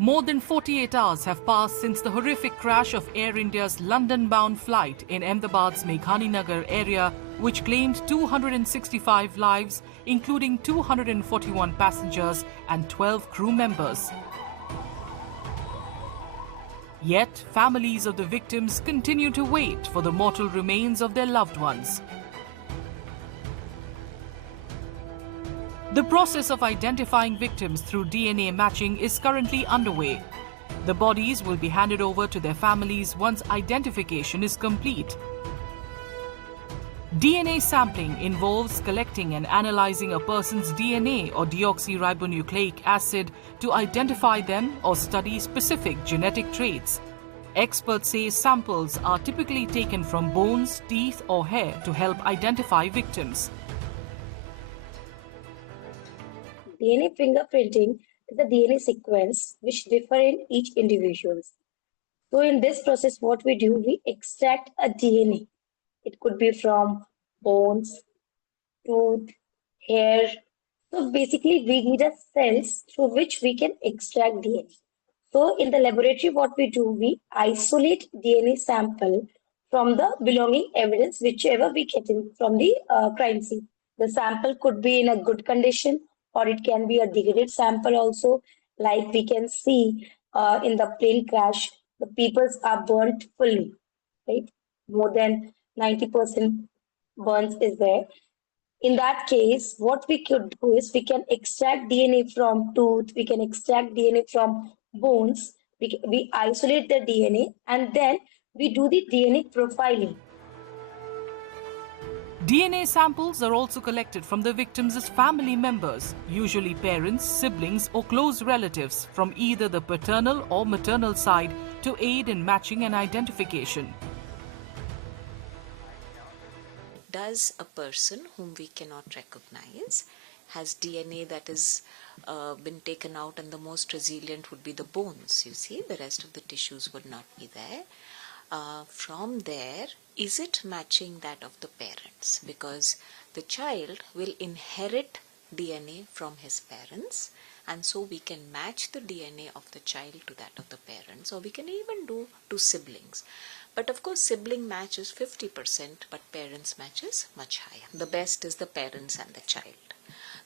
More than 48 hours have passed since the horrific crash of Air India's London-bound flight in Ahmedabad's Meghaninagar area, which claimed 265 lives, including 241 passengers and 12 crew members. Yet, families of the victims continue to wait for the mortal remains of their loved ones. The process of identifying victims through DNA matching is currently underway. The bodies will be handed over to their families once identification is complete. DNA sampling involves collecting and analyzing a person's DNA or deoxyribonucleic acid to identify them or study specific genetic traits. Experts say samples are typically taken from bones, teeth or hair to help identify victims. DNA fingerprinting is a DNA sequence which differ in each individual. So in this process, what we do, we extract a DNA. It could be from bones, tooth, hair. So basically, we need a cells through which we can extract DNA. So in the laboratory, what we do, we isolate DNA sample from the belonging evidence, whichever we get in from the crime scene. The sample could be in a good condition, or it can be a degraded sample also. Like we can see in the plane crash, the peoples are burnt fully, right? More than 90% burns is there. In that case, what we could do is we can extract DNA from tooth, we can extract DNA from bones, we isolate the DNA and then we do the DNA profiling. DNA samples are also collected from the victims' family members, usually parents, siblings or close relatives from either the paternal or maternal side to aid in matching and identification. Does a person whom we cannot recognize has DNA that is been taken out, and the most resilient would be the bones, you see, the rest of the tissues would not be there. From there, is it matching that of the parents? Because the child will inherit DNA from his parents, and so we can match the DNA of the child to that of the parents, or we can even do to siblings. But of course, sibling match is 50%, but parents match is much higher. The best is the parents and the child.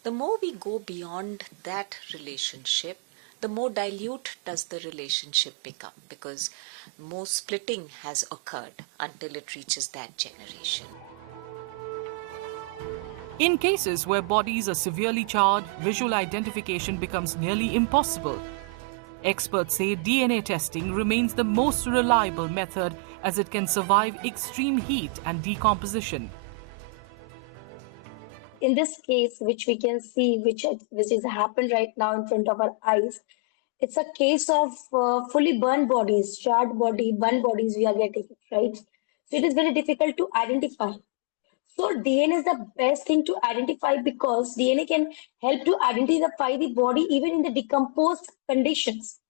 The more we go beyond that relationship, the more dilute does the relationship become, because more splitting has occurred until it reaches that generation. In cases where bodies are severely charred, visual identification becomes nearly impossible. Experts say DNA testing remains the most reliable method as it can survive extreme heat and decomposition. In this case, which we can see, which is happened right now in front of our eyes, it's a case of fully burned bodies, charred body, burned bodies we are getting, right? So it is very difficult to identify. So DNA is the best thing to identify because DNA can help to identify the body even in the decomposed conditions.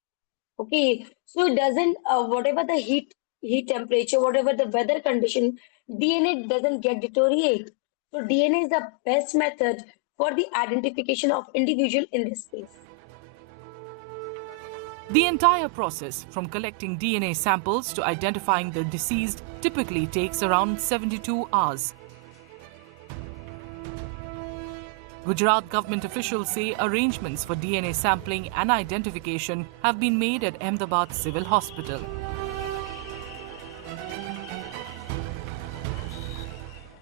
Okay, so it doesn't, whatever the heat temperature, whatever the weather condition, DNA doesn't get deteriorate. So DNA is the best method for the identification of individual in this case. The entire process, from collecting DNA samples to identifying the deceased, typically takes around 72 hours. Gujarat government officials say arrangements for DNA sampling and identification have been made at Ahmedabad Civil Hospital.